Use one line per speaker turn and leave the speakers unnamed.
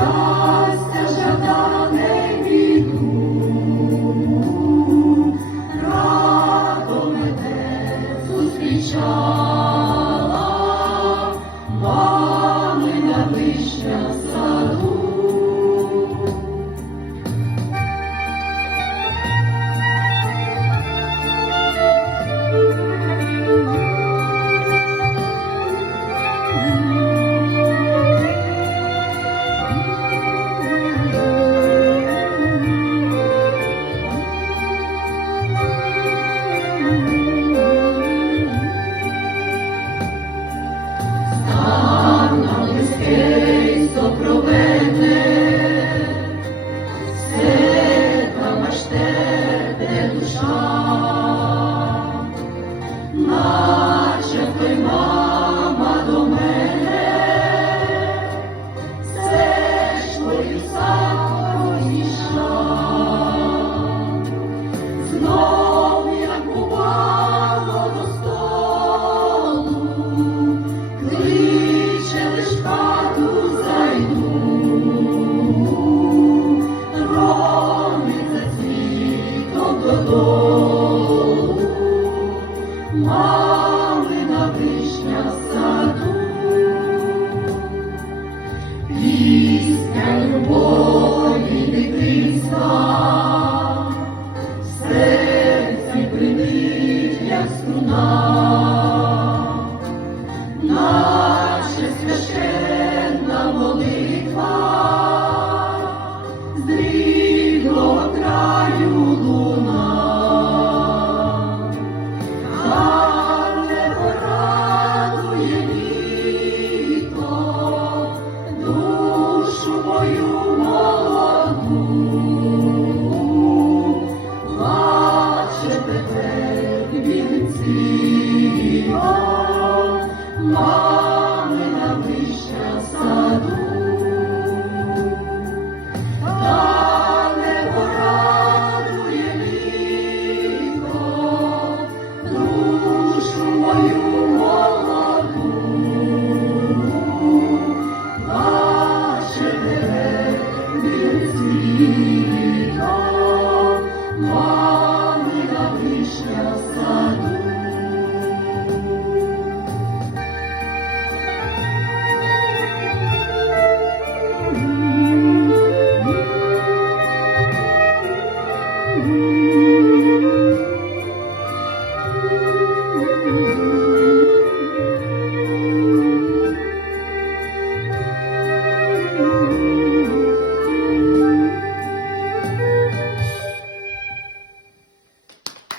strong. наше священне.